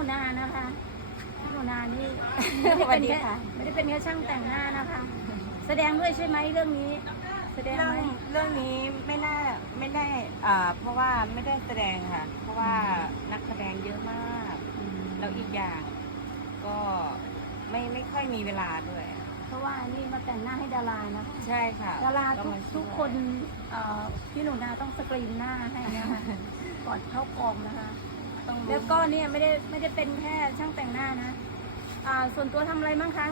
นูนานะคะพี่หนูนานี่สวัสดีค่ะไม่ได้เป็นแค่ช่างแต่งหน้านะคะ แสดงด้วยใช่ไหมเรื่องนี้ แสดงไหมเรื่องนี้ไม่ได้เพราะว่าไม่ได้แสดงค่ะ เพราะว่านักแสดงเยอะมากแล้วอีกอย่างก็ไม่ค่อยมีเวลาด้วยเพราะว่านี่มาแต่งหน้าให้ดารานะคะใช่ค่ะดาราก็มาช่วยทุกคนพี่หนูนาต้องสกรีนหน้าให้นะคะ ก่อนเข้ากองนะคะต้องรู้แล้วก็เนี่ยไม่ได้เป็นแค่ช่างแต่งหน้านะ ส่วนตัวทำอะไรบ้างคะ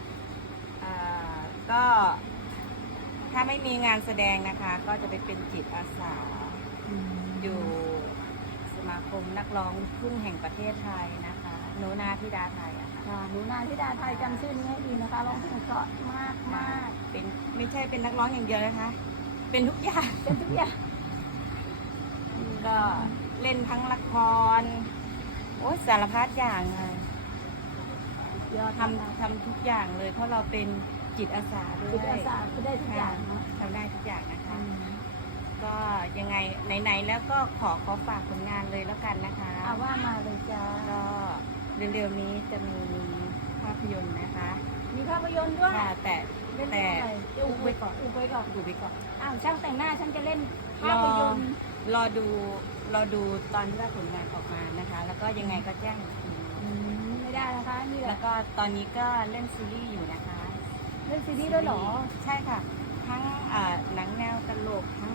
ก็ถ้าไม่มีงานแสดงนะคะ ก็จะไปเป็นจิตอาสาอยู่สมาคมนักร้องลูกทุ่งแห่งประเทศไทยนะคะโนนาธิดาไทยอะค่ะหนูนาธิดาไทยจำชื่อนี้ให้ดีนะคะร้องเพลงเพราะมากมากเป็นไม่ใช่เป็นนักร้องอย่างเดียวนะคะ เป็นทุกอย่างเป็นทุกอย่างก็เล่นทั้งละครโอ้ยสารพัดอย่างเลยยอดทำทุกอย่างเลย เพราะเราเป็นจิตอาสาด้วยจิตอาสาคือได้ทุกอย่างเนาะทำได้ทุกอย่างนะคะ ก็ยังไงไหนๆแล้วก็ขอฝากผลงานเลยแล้วกันนะคะว่ามาเลยจ้าก็เร็วๆนี้จะมีภาพยนตร์นะคะมีภาพยนตร์ด้วยค่ะแต่เล่นเรื่องอะไรอุบไว้ก่อนดูไปก่อนช่างแต่งหน้าฉันจะเล่นภาพยนตร์รอดูตอนที่ว่าผลงานออกมานะคะ แล้วก็ยังไงก็แจ้งอีกทีไม่ได้นะคะนี่แหแล้ละวก็ตอนนี้ก็เล่นซีรีส์อยู่นะคะเล่นซีรีส์ด้วยเหรอใช่ค่ะ ทั้งหนังแนวตลกทั้ง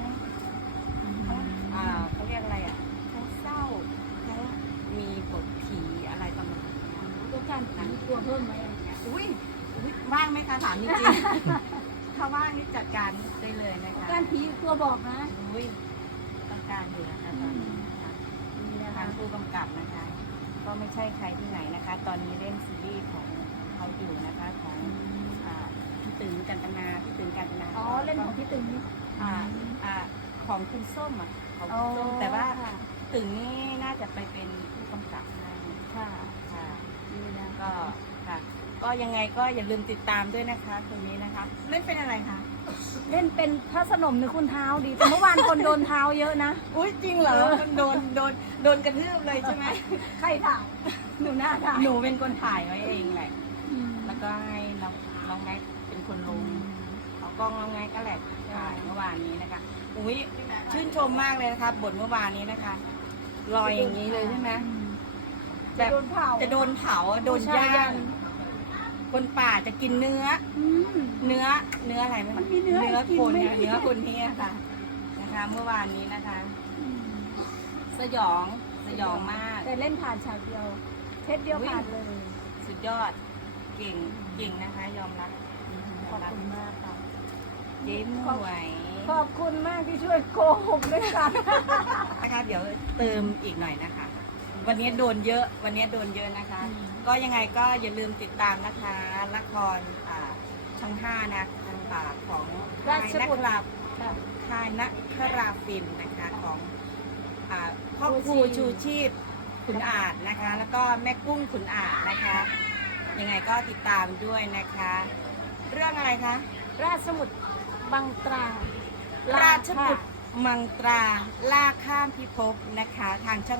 เขาเรียกอะไรอ่ะทั้งเศร้าทั้งมีบทผีอะไรประมาณนี้ต้องการหนังตัวเพิ่มไหมอุ้ยว่างไหมคะถามจริงๆ ถ้าว่างนี่จัดการได้เลยนะคะการผีตัวบอกนะอุ้ยต้องการอยู่นะคะตอนนี้นะคะนี่นะทาคะงผู้กำกับนะคะ ก็ไม่ใช่ใครที่ไหนนะคะ ตอนนี้เล่นซีรีส์ของเขาอยู่นะคะของพี่ตึงกันตนาพี่ตึงกันตนาเล่นของพี่ตึงนี่ของคุณส้มอ่ะของคุณส้มแต่ว่าตึงนี่น่าจะไปเป็นผู้กำกับให้ค่ะค่ะนี่นะก็ค่ะ ก็ยังไงก็อย่าลืมติดตามด้วยนะคะคนนี้นะคะ เล่นเป็นอะไรคะเล่นเป็นพระสนมในคุณเท้าดีแต่เมื่อวานคนโดนเท้าเยอะนะอุ้ยจริงเหรอโดนกระทืบเลยใช่ไหมใครถ่ายหนูหน้าถ่ายหนูเป็นคนถ่ายไว้เองแหละ แล้วก็ให้น้องแม็กเป็นคนลงเอากล้องน้องแม็กก็แหละถ่ายเมื่อวานนี้นะคะ อุ้ยชื่นชมมากเลยนะคะบทเมื่อวานนี้นะคะลอยอย่างนี้เลยใช่ไหมจะโดนเผาจะโดนเผาโดนย่างคนป่าจะกินเนื้ออะไรไหมมันมีเนื้อคนกินไหมเนื้อคนนี้ค่ะนะคะ เมื่อวานนี้นะคะ สยองมากแต่เล่นผ่านฉากเดียวเทปเดียวผ่านเลยสุดยอดเก่งนะคะ ยอมรับขอบคุณมากค่ะเย้หมวยขอบคุณมากที่ช่วยโกหกด้วยกันนะคะเดี๋ยวเติมอีกหน่อยนะคะ วันนี้โดนเยอะนะคะ ก็ยังไงก็อย่าลืมติดตามนะคะละครช่อง5นะทางปากของค่ายนักราค่ายนักคราฟินนะคะของพ่อครูชูชีพขุนอาจนะคะ แล้วก็แม่กุ้งขุนอาจนะคะ ยังไงก็ติดตามด้วยนะคะ เรื่องอะไรคะราชสมุทรบางตราราชบุตรมังตราล่าข้ามพิภพนะคะ ทางช่อง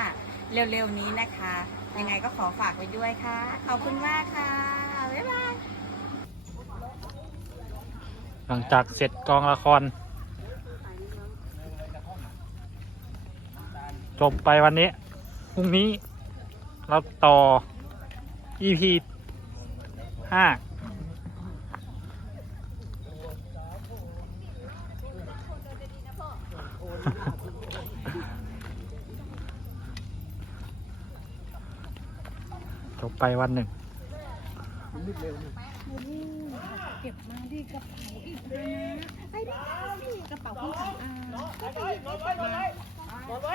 5เร็วๆนี้นะคะ ยังไงก็ขอฝากไว้ด้วยค่ะ ขอบคุณมากค่ะ บ๊ายบายหลังจากเสร็จกองละคร จบไปวันนี้พรุ่งนี้เราต่อ EP 5 จบไปวันหนึ่งเก็บมาที่กระเป๋าอีกนะไปได้สิกระเป๋าของก็ไปหยิบมาโอ้ย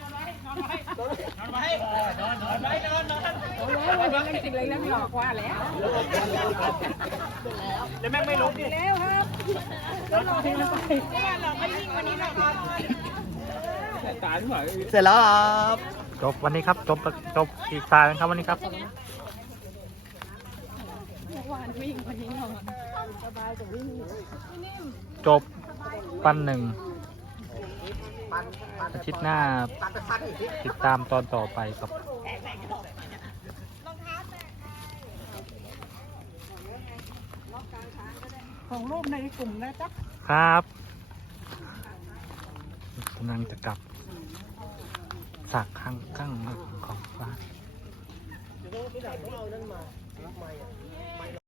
วันนี้มันติดเลยแล้วหลอกว่าแล้วแล้วแม่ไม่ลงดิแล้วครับแล้วรอที่เราไปเราไม่วิ่งวันนี้เรารอเสร็จแล้วครับจบวันนี้ครับ จบอีกตาครับวันนี้ครับเมื่อวานวิ่งวันนี้นอนสบายกว่าวิ่งจบวันหนึ่งอาทิตย์หน้าติดตามตอนต่อไปครับของรูปในกลุ่มนะจ๊ะครับกำลังจะกลับสักข้างของฟ้า